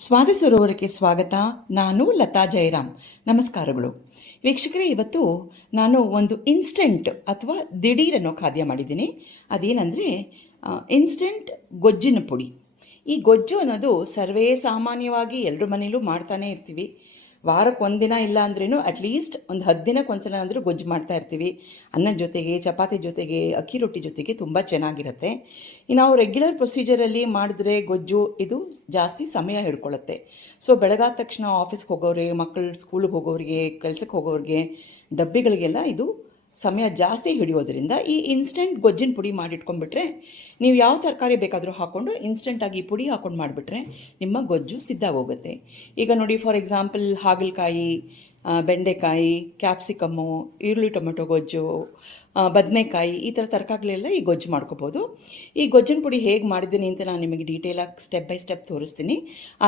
ಸ್ವಾದ ಸರೋವರಕ್ಕೆ ಸ್ವಾಗತ. ನಾನು ಲತಾ ಜಯರಾಮ್ ನಮಸ್ಕಾರಗಳು. ವೀಕ್ಷಕರೇ, ಇವತ್ತು ನಾನು ಒಂದು ಇನ್ಸ್ಟೆಂಟ್ ಅಥವಾ ದಿಢೀರನ್ನು ಖಾದ್ಯ ಮಾಡಿದ್ದೀನಿ. ಅದೇನೆಂದರೆ ಇನ್ಸ್ಟೆಂಟ್ ಗೊಜ್ಜಿನ ಪುಡಿ. ಈ ಗೊಜ್ಜು ಅನ್ನೋದು ಸರ್ವೇ ಸಾಮಾನ್ಯವಾಗಿ ಎಲ್ಲರ ಮನೇಲೂ ಮಾಡ್ತಾನೆ ಇರ್ತೀವಿ. ವಾರಕ್ಕೆ ಒಂದಿನ ಇಲ್ಲ ಅಂದ್ರೂ ಅಟ್ಲೀಸ್ಟ್ ಒಂದು ಹತ್ತು ದಿನಕ್ಕೆ ಒಂದ್ಸಲ ಅಂದರೂ ಗೊಜ್ಜು ಮಾಡ್ತಾ ಇರ್ತೀವಿ. ಅನ್ನದ ಜೊತೆಗೆ, ಚಪಾತಿ ಜೊತೆಗೆ, ಅಕ್ಕಿ ರೊಟ್ಟಿ ಜೊತೆಗೆ ತುಂಬ ಚೆನ್ನಾಗಿರುತ್ತೆ. ಇನ್ನು ನಾವು ರೆಗ್ಯುಲರ್ ಪ್ರೊಸೀಜರಲ್ಲಿ ಮಾಡಿದ್ರೆ ಗೊಜ್ಜು ಇದು ಜಾಸ್ತಿ ಸಮಯ ಹಿಡ್ಕೊಳ್ಳುತ್ತೆ ಸೊ ಬೆಳಗಾದ ತಕ್ಷಣ ಆಫೀಸ್ಗೆ ಹೋಗೋರಿಗೆ ಮಕ್ಕಳು ಸ್ಕೂಲಿಗೆ ಹೋಗೋರಿಗೆ ಕೆಲಸಕ್ಕೆ ಹೋಗೋರಿಗೆ ಡಬ್ಬಿಗಳಿಗೆಲ್ಲ ಇದು ಸಮಯ ಜಾಸ್ತಿ ಹಿಡಿಯೋದ್ರಿಂದ ಈ ಇನ್ಸ್ಟೆಂಟ್ ಗೊಜ್ಜಿನ ಪುಡಿ ಮಾಡಿಟ್ಕೊಂಡ್ಬಿಟ್ರೆ ನೀವು ಯಾವ ತರಕಾರಿ ಬೇಕಾದರೂ ಹಾಕ್ಕೊಂಡು ಇನ್ಸ್ಟೆಂಟಾಗಿ ಪುಡಿ ಹಾಕ್ಕೊಂಡು ಮಾಡಿಬಿಟ್ರೆ ನಿಮ್ಮ ಗೊಜ್ಜು ಸಿದ್ಧಾಗೋಗುತ್ತೆ ಈಗ ನೋಡಿ ಫಾರ್ ಎಕ್ಸಾಂಪಲ್ ಹಾಗಲಕಾಯಿ ಬೆಂಡೆಕಾಯಿ ಕ್ಯಾಪ್ಸಿಕಮ್ಮು ಈರುಳ್ಳಿ, ಟೊಮೆಟೊ, ಗೊಜ್ಜು ಬದನೆಕಾಯಿ, ಈ ಥರ ತರಕಾರಿಗಳೆಲ್ಲ ಈ ಗೊಜ್ಜು ಮಾಡ್ಕೋಬೋದು. ಈ ಗೊಜ್ಜಿನ ಪುಡಿ ಹೇಗೆ ಮಾಡಿದ್ದೀನಿ ಅಂತ ನಾನು ನಿಮಗೆ ಡೀಟೇಲಾಗಿ ಸ್ಟೆಪ್ ಬೈ ಸ್ಟೆಪ್ ತೋರಿಸ್ತೀನಿ.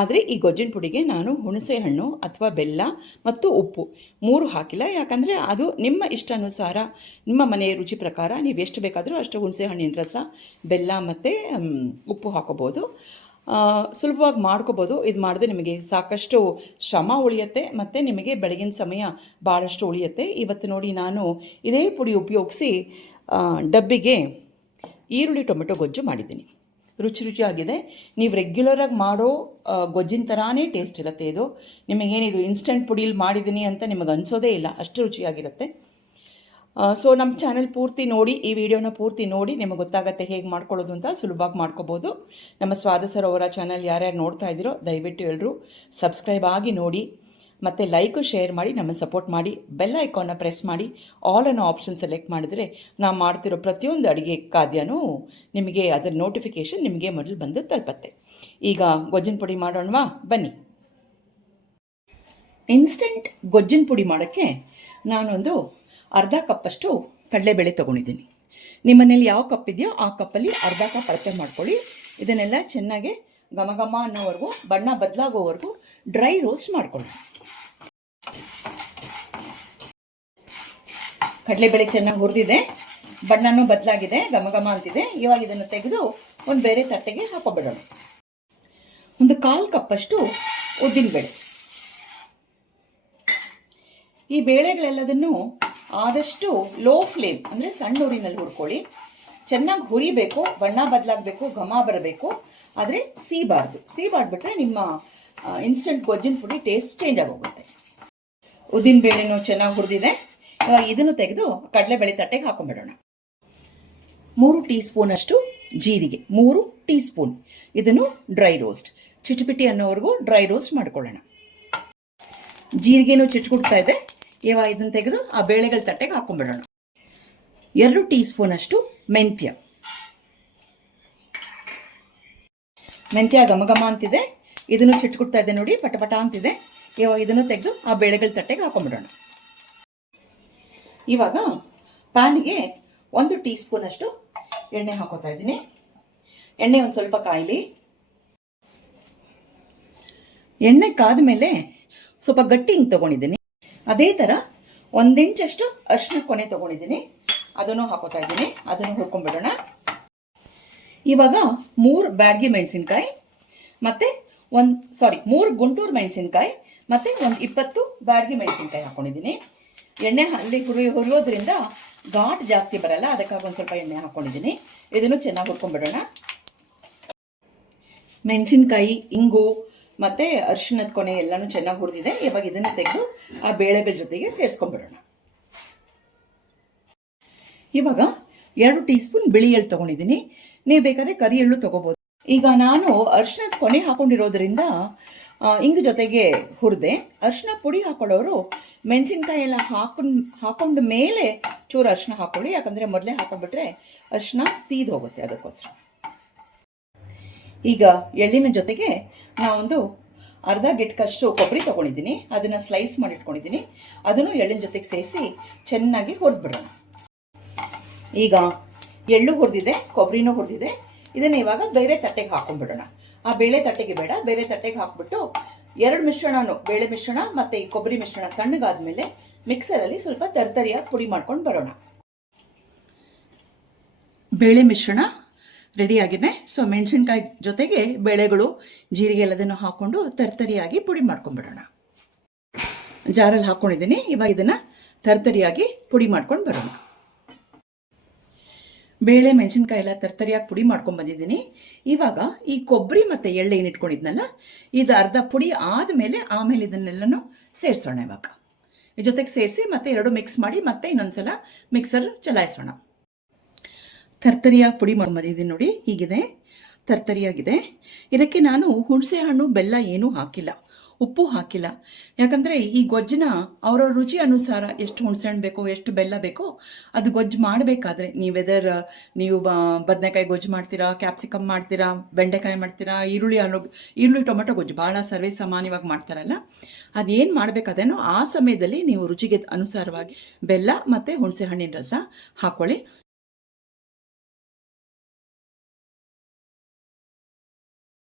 ಆದರೆ ಈ ಗೊಜ್ಜಿನ ಪುಡಿಗೆ ನಾನು ಹುಣಸೆ ಹಣ್ಣು ಅಥವಾ ಬೆಲ್ಲ ಮತ್ತು ಉಪ್ಪು ಮೂರು ಹಾಕಿಲ್ಲ. ಯಾಕಂದರೆ ಅದು ನಿಮ್ಮ ಇಷ್ಟಾನುಸಾರ ನಿಮ್ಮ ಮನೆಯ ರುಚಿ ಪ್ರಕಾರ ನೀವು ಎಷ್ಟು ಬೇಕಾದರೂ ಅಷ್ಟು ಹುಣಸೆ ಹಣ್ಣಿನ ರಸ, ಬೆಲ್ಲ ಮತ್ತು ಉಪ್ಪು ಹಾಕೋಬೋದು. ಸುಲಭವಾಗಿ ಮಾಡ್ಕೋಬೋದು. ಇದು ಮಾಡಿದ್ರೆ ನಿಮಗೆ ಸಾಕಷ್ಟು ಶ್ರಮ ಉಳಿಯುತ್ತೆ ಮತ್ತು ನಿಮಗೆ ಬೆಳಗಿನ ಸಮಯ ಭಾಳಷ್ಟು ಉಳಿಯುತ್ತೆ. ಇವತ್ತು ನೋಡಿ ನಾನು ಇದೇ ಪುಡಿ ಉಪಯೋಗಿಸಿ ಡಬ್ಬಿಗೆ ಈರುಳ್ಳಿ, ಟೊಮೆಟೊ, ಗೊಜ್ಜು ಮಾಡಿದ್ದೀನಿ. ರುಚಿ ರುಚಿಯಾಗಿದೆ. ನೀವು ರೆಗ್ಯುಲರಾಗಿ ಮಾಡೋ ಗೊಜ್ಜಿನ ಥರಾನೇ ಟೇಸ್ಟ್ ಇರುತ್ತೆ ಇದು. ನಿಮಗೇನಿದು ಇನ್ಸ್ಟೆಂಟ್ ಪುಡಿಲಿ ಮಾಡಿದ್ದೀನಿ ಅಂತ ನಿಮಗೆ ಅನಿಸೋದೇ ಇಲ್ಲ. ಅಷ್ಟು ರುಚಿಯಾಗಿರುತ್ತೆ. ಸೊ ನಮ್ಮ ಚಾನೆಲ್ ಪೂರ್ತಿ ನೋಡಿ, ಈ ವಿಡಿಯೋನ ಪೂರ್ತಿ ನೋಡಿ, ನಿಮಗೆ ಗೊತ್ತಾಗತ್ತೆ ಹೇಗೆ ಮಾಡ್ಕೊಳ್ಳೋದು ಅಂತ ಸುಲಭವಾಗಿ ಮಾಡ್ಕೋಬೋದು. ನಮ್ಮ ಸ್ವಾದ ಅವರ ಚಾನಲ್ ಯಾರ್ಯಾರು ನೋಡ್ತಾ ಇದ್ದೀರೋ, ದಯವಿಟ್ಟು ಎಲ್ಲರೂ ಸಬ್ಸ್ಕ್ರೈಬ್ ಆಗಿ ನೋಡಿ, ಮತ್ತು ಲೈಕು ಶೇರ್ ಮಾಡಿ, ನಮ್ಮನ್ನು ಸಪೋರ್ಟ್ ಮಾಡಿ ಬೆಲ್ ಐಕಾನ್ನ ಪ್ರೆಸ್ ಮಾಡಿ ಆಲ್ ಅನ್ನೋ ಆಪ್ಷನ್ ಸೆಲೆಕ್ಟ್ ಮಾಡಿದರೆ ನಾವು ಮಾಡ್ತಿರೋ ಪ್ರತಿಯೊಂದು ಅಡುಗೆ ಖಾದ್ಯನೂ ನಿಮಗೆ ಅದರ ನೋಟಿಫಿಕೇಷನ್ ನಿಮಗೆ ಮೊದಲು ಬಂದು ತಲುಪತ್ತೆ. ಈಗ ಗೊಜ್ಜಿನ ಪುಡಿ ಮಾಡೋಣವಾ? ಬನ್ನಿ. ಇನ್ಸ್ಟೆಂಟ್ ಗೊಜ್ಜಿನ ಪುಡಿ ಮಾಡೋಕ್ಕೆ ನಾನೊಂದು ಅರ್ಧ ಕಪ್ಪಷ್ಟು ಕಡಲೆಬೇಳೆ ತೊಗೊಂಡಿದ್ದೀನಿ. ನಿಮ್ಮನೇಲಿ ಯಾವ ಕಪ್ ಇದೆಯೋ ಆ ಕಪ್ಪಲ್ಲಿ ಅರ್ಧ ಕಪ್ ಅಳತೆ ಮಾಡ್ಕೊಳ್ಳಿ. ಇದನ್ನೆಲ್ಲ ಚೆನ್ನಾಗಿ ಘಮ ಘಮ ಅನ್ನೋವರೆಗೂ, ಬಣ್ಣ ಬದಲಾಗೋವರೆಗೂ ಡ್ರೈ ರೋಸ್ಟ್ ಮಾಡ್ಕೊಳ್ಳಿ. ಕಡಲೆಬೇಳೆ ಚೆನ್ನಾಗಿ ಹುರಿದಿದೆ. ಬಣ್ಣನೂ ಬದಲಾಗಿದೆ, ಘಮ ಘಮ ಅಂತಿದೆ. ಇವಾಗ ಇದನ್ನು ತೆಗೆದು ಒಂದು ಬೇರೆ ತಟ್ಟೆಗೆ ಹಾಕೋಬಿಡೋಣ. ಒಂದು ಕಾಲು ಕಪ್ಪಷ್ಟು ಉದ್ದಿನ ಬೇಳೆ ಈ ಬೇಳೆಗಳೆಲ್ಲದನ್ನು ಆದಷ್ಟು ಲೋ ಫ್ಲೇಮ್ ಅಂದರೆ ಸಣ್ಣ ಉರಿನಲ್ಲಿ ಹುರ್ಕೊಳ್ಳಿ. ಚೆನ್ನಾಗಿ ಹುರಿಬೇಕು, ಬಣ್ಣ ಬದಲಾಗಬೇಕು, ಘಮ ಬರಬೇಕು. ಆದರೆ ಸೀಬಾರ್ದು. ಸೀಬಾರ್ಬಿಟ್ರೆ ನಿಮ್ಮ ಇನ್ಸ್ಟೆಂಟ್ ಗೊಜ್ಜಿನ ಪುಡಿ ಟೇಸ್ಟ್ ಚೇಂಜ್ ಆಗೋಗುತ್ತೆ. ಉದ್ದಿನ ಬೇಳೆನೂ ಚೆನ್ನಾಗಿ ಹುರಿದಿದೆ. ಇವಾಗ ಇದನ್ನು ತೆಗೆದು ಕಡಲೆಬೇಳೆ ತಟ್ಟೆಗೆ ಹಾಕೊಂಡ್ಬಿಡೋಣ ಮೂರು ಟೀ ಸ್ಪೂನಷ್ಟು ಜೀರಿಗೆ. ಮೂರು ಟೀ ಸ್ಪೂನ್ ಇದನ್ನು ಡ್ರೈ ರೋಸ್ಟ್ ಚಿಟಿಪಿಟಿ ಅನ್ನೋವರೆಗೂ ಡ್ರೈ ರೋಸ್ಟ್ ಮಾಡ್ಕೊಳ್ಳೋಣ. ಜೀರಿಗೆನೂ ಚಿಟ್ಕುಡ್ತಾ ಇದೆ. ಇವಾಗ ಇದನ್ನು ತೆಗೆದು ಆ ಬೇಳೆಗಳ ತಟ್ಟೆಗೆ ಹಾಕೊಂಡ್ಬಿಡೋಣ ಎರಡು ಟೀ ಸ್ಪೂನಷ್ಟು ಮೆಂತ್ಯ. ಮೆಂತ್ಯ ಘಮ ಘಮ ಅಂತಿದೆ. ಇದನ್ನು ಚಿಟ್ಕೊಡ್ತಾ ಇದೆ ನೋಡಿ ಪಟಪಟ ಅಂತಿದೆ. ಇವಾಗ ಇದನ್ನು ತೆಗೆದು ಆ ಬೇಳೆಗಳ ತಟ್ಟೆಗೆ ಹಾಕೊಂಡ್ಬಿಡೋಣ ಇವಾಗ ಪ್ಯಾನ್ಗೆ ಒಂದು ಟೀ ಸ್ಪೂನಷ್ಟು ಎಣ್ಣೆ ಹಾಕೋತಾ ಇದ್ದೀನಿ. ಎಣ್ಣೆ ಒಂದು ಸ್ವಲ್ಪ ಕಾಯಲಿ. ಎಣ್ಣೆ ಕಾದ ಮೇಲೆ ಸ್ವಲ್ಪ ಗಟ್ಟಿ ಹಿಂಗೆ ತೊಗೊಂಡಿದ್ದೀನಿ. ಅದೇ ಥರ ಒಂದು ಇಂಚಷ್ಟು ಅರಿಶಿನ ಕೊನೆ ತೊಗೊಂಡಿದ್ದೀನಿ. ಅದನ್ನು ಹಾಕೋತಾ ಇದ್ದೀನಿ. ಅದನ್ನು ಹುರ್ಕೊಂಡ್ಬಿಡೋಣ. ಇವಾಗ ಮೂರು ಬ್ಯಾಡ್ಗೆ ಮೆಣಸಿನ್ಕಾಯಿ, ಮತ್ತು ಒಂದು ಸಾರಿ ಮೂರು ಗುಂಟೂರು ಮೆಣಸಿನ್ಕಾಯಿ, ಮತ್ತು ಒಂದು ಇಪ್ಪತ್ತು ಬ್ಯಾಡ್ಗೆ ಮೆಣಸಿನ್ಕಾಯಿ ಹಾಕ್ಕೊಂಡಿದ್ದೀನಿ ಎಣ್ಣೆ ಅಲ್ಲಿ ಹುರಿ, ಹುರಿಯೋದ್ರಿಂದ ಘಾಟ್ ಜಾಸ್ತಿ ಬರಲ್ಲ, ಅದಕ್ಕಾಗಿ ಒಂದು ಸ್ವಲ್ಪ ಎಣ್ಣೆ ಹಾಕ್ಕೊಂಡಿದ್ದೀನಿ ಇದನ್ನು ಚೆನ್ನಾಗಿ ಹುರ್ಕೊಂಡ್ಬಿಡೋಣ. ಮೆಣಸಿನ್ಕಾಯಿ, ಇಂಗು ಮತ್ತು ಅರಿಶಿಣದ ಕೊನೆ ಎಲ್ಲನೂ ಚೆನ್ನಾಗಿ ಹುರಿದಿದೆ. ಇವಾಗ ಇದನ್ನು ತೆಗೆದು ಆ ಬೇಳೆಗಳ ಜೊತೆಗೆ ಸೇರಿಸ್ಕೊಂಡ್ಬಿಡೋಣ ಇವಾಗ ಎರಡು ಟೀ ಸ್ಪೂನ್ ಬಿಳಿ ಎಳ್ಳು ತೊಗೊಂಡಿದ್ದೀನಿ. ನೀವು ಬೇಕಾದ್ರೆ ಕರಿ ಎಳ್ಳು ತೊಗೋಬೋದು. ಈಗ ನಾನು ಅರಿಶಿಣದ ಕೊನೆ ಹಾಕೊಂಡಿರೋದ್ರಿಂದ ಇಂಗು ಜೊತೆಗೆ ಹುರಿದೆ. ಅರಿಶಿನ ಪುಡಿ ಹಾಕೊಳ್ಳೋರು ಮೆಣಸಿನ್ಕಾಯಿ ಎಲ್ಲ ಹಾಕೊಂಡು, ಹಾಕೊಂಡ ಮೇಲೆ ಚೂರು ಅರಿಶಿನ ಹಾಕೊಳ್ಳಿ. ಯಾಕಂದರೆ ಮೊದಲೇ ಹಾಕೊಂಡ್ಬಿಟ್ರೆ ಅರಿಶಿನ ಸೀದ್ ಹೋಗುತ್ತೆ ಅದಕ್ಕೋಸ್ಕರ. ಈಗ ಎಳ್ಳಿನ ಜೊತೆಗೆ ನಾವೊಂದು ಅರ್ಧ ಗಿಟ್ಕಷ್ಟು ಕೊಬ್ಬರಿ ತೊಗೊಂಡಿದ್ದೀನಿ. ಅದನ್ನು ಸ್ಲೈಸ್ ಮಾಡಿ ಇಟ್ಕೊಂಡಿದ್ದೀನಿ ಅದನ್ನು ಎಳ್ಳಿನ ಜೊತೆಗೆ ಸೇರಿಸಿ ಚೆನ್ನಾಗಿ ಹುರಿದ್ಬಿಡೋಣ. ಈಗ ಎಳ್ಳು ಹುರಿದಿದೆ, ಕೊಬ್ಬರಿನೂ ಹುರಿದಿದೆ. ಇದನ್ನು ಇವಾಗ ಬೇರೆ ತಟ್ಟೆಗೆ ಹಾಕೊಂಡ್ಬಿಡೋಣ. ಆ ಬೇಳೆ ತಟ್ಟೆಗೆ ಬೇಡ. ಬೇರೆ ತಟ್ಟೆಗೆ ಹಾಕ್ಬಿಟ್ಟು ಎರಡು ಮಿಶ್ರಣನೂ ಬೇಳೆ ಮಿಶ್ರಣ ಮತ್ತು ಈ ಕೊಬ್ಬರಿ ಮಿಶ್ರಣ ತಣ್ಣಗಾದ್ಮೇಲೆ ಮಿಕ್ಸರಲ್ಲಿ ಸ್ವಲ್ಪ ತರ್ತರಿಯಾಗಿ ಪುಡಿ ಮಾಡ್ಕೊಂಡು ಬರೋಣ. ಬೇಳೆ ಮಿಶ್ರಣ ರೆಡಿಯಾಗಿದೆ. ಸೊ ಮೆಣಸಿನ್ಕಾಯಿ ಜೊತೆಗೆ ಬೇಳೆಗಳು, ಜೀರಿಗೆ ಎಲ್ಲದನ್ನು ಹಾಕ್ಕೊಂಡು ತರ್ತರಿಯಾಗಿ ಪುಡಿ ಮಾಡ್ಕೊಂಡ್ಬಿಡೋಣ. ಜಾರಲ್ಲಿ ಹಾಕ್ಕೊಂಡಿದ್ದೀನಿ ಇವಾಗ ಇದನ್ನು ತರ್ತರಿಯಾಗಿ ಪುಡಿ ಮಾಡ್ಕೊಂಡು ಬರೋಣ. ಬೇಳೆ, ಮೆಣಸಿನ್ಕಾಯಿ ಎಲ್ಲ ತರ್ತರಿಯಾಗಿ ಪುಡಿ ಮಾಡ್ಕೊಂಡು ಬಂದಿದ್ದೀನಿ. ಇವಾಗ ಈ ಕೊಬ್ಬರಿ ಮತ್ತು ಎಳ್ಳೆ ಏನು ಇಟ್ಕೊಂಡಿದ್ನಲ್ಲ, ಇದು ಅರ್ಧ ಪುಡಿ ಆದಮೇಲೆ ಆಮೇಲೆ ಇದನ್ನೆಲ್ಲನೂ ಸೇರಿಸೋಣ ಇವಾಗ. ಜೊತೆಗೆ ಸೇರಿಸಿ ಮತ್ತೆ ಎರಡು ಮಿಕ್ಸ್ ಮಾಡಿ ಮತ್ತೆ ಇನ್ನೊಂದ್ಸಲ ಮಿಕ್ಸರ್ ಚಲಾಯಿಸೋಣ. ತರ್ತರಿಯಾಗಿ ಪುಡಿ ಮಾಡಿದ್ದೀನಿ ನೋಡಿ, ಹೀಗಿದೆ, ತರ್ತರಿಯಾಗಿದೆ. ಇದಕ್ಕೆ ನಾನು ಹುಣಸೆ ಹಣ್ಣು, ಬೆಲ್ಲ ಏನೂ ಹಾಕಿಲ್ಲ, ಉಪ್ಪು ಹಾಕಿಲ್ಲ. ಯಾಕಂದರೆ ಈ ಗೊಜ್ಜನ್ನ ಅವರ ರುಚಿ ಅನುಸಾರ ಎಷ್ಟು ಹುಣಸೆ ಹಣ್ಣು ಬೇಕೋ, ಎಷ್ಟು ಬೆಲ್ಲ ಬೇಕೋ, ಅದು ಗೊಜ್ಜು ಮಾಡಬೇಕಾದ್ರೆ, ನೀವು ವೆದರ್ ನೀವು ಬದನೆಕಾಯಿ ಗೊಜ್ಜು ಮಾಡ್ತೀರಾ ಕ್ಯಾಪ್ಸಿಕಮ್ ಮಾಡ್ತೀರಾ, ಬೆಂಡೆಕಾಯಿ ಮಾಡ್ತೀರಾ, ಈರುಳ್ಳಿ ಆಲೂ ಈರುಳ್ಳಿ, ಟೊಮೆಟೊ ಗೊಜ್ಜು ಭಾಳ ಸರ್ವೇ ಸಾಮಾನ್ಯವಾಗಿ ಮಾಡ್ತಾರಲ್ಲ, ಅದೇನು ಮಾಡಬೇಕಾದೇನೋ ಆ ಸಮಯದಲ್ಲಿ ನೀವು ರುಚಿಗೆ ಅನುಸಾರವಾಗಿ ಬೆಲ್ಲ ಮತ್ತು ಹುಣಸೆ ಹಣ್ಣಿನ ರಸ ಹಾಕ್ಕೊಳ್ಳಿ